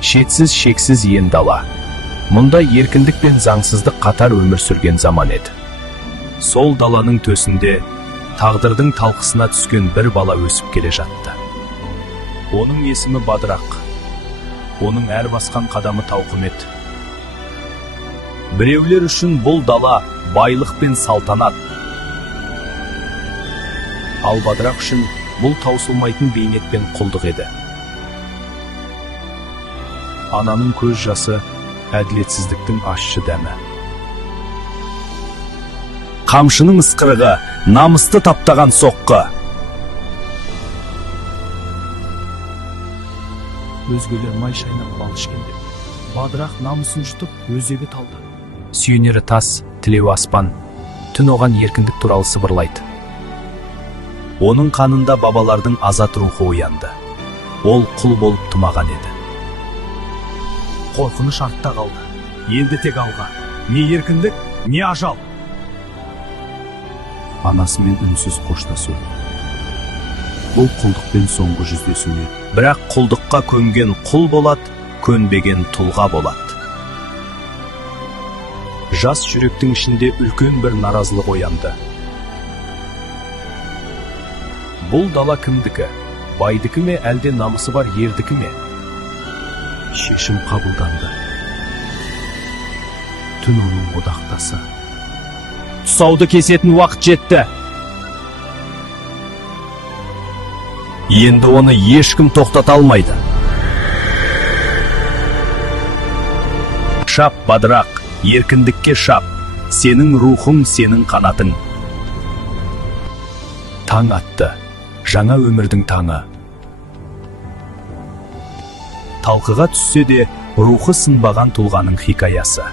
шетсіз шексіз ен дала. Мұнда еркіндік пен заңсыздық қатар өмір сүрген заман еді. Сол даланың төсінде тағдырдың талқысына түскен бір бала өсіп келе жатты. Оның есімі Бадырақ. Оның әр басқан қадамы тауқымет. Біреулер үшін бұл дала байлық пен салтанат. Ал Бадырақ үшін бұл таусылмайтын бейнет пен құлдық еді. Ананың көз жасы әділетсіздіктің ащы дәмі. Қамшының ысқырығы, намысты таптаған соққы. Өзгелер май шайнап бал ішкенде, Бадырақ намысын жұтып өзегі талды. Сүйенері тас, тілеуі аспан, түн оған еркіндік туралы сыбырлайды. Оның қанында бабалардың азат рухы оянды. Ол құл болып тумаған еді. Қорқыныш артта қалды. Енді тек алға. Не еркіндік, не ажал. Анасымен үнсіз қоштасу. Бұл құлдықпен соңғы жүздесуі. Бірақ құлдыққа көнген құл болады, көнбеген тұлға болады. Жас жүректің ішінде үлкен бір наразылық оянды. Бұл дала кімдікі? Байдікі ме, әлде намысы бар ердікі ме? Шешім қабылданды. Түн оның одақтасы. Тұсауды кесетін уақыт жетті. Енді оны ешкім тоқтата алмайды. Шап, Бадырақ, еркіндікке шап. Сенің рухың, сенің қанатың. Таң атты, жаңа өмірдің таңы. Талқыға түссе де рухы сынбаған тұлғаның хикаясы.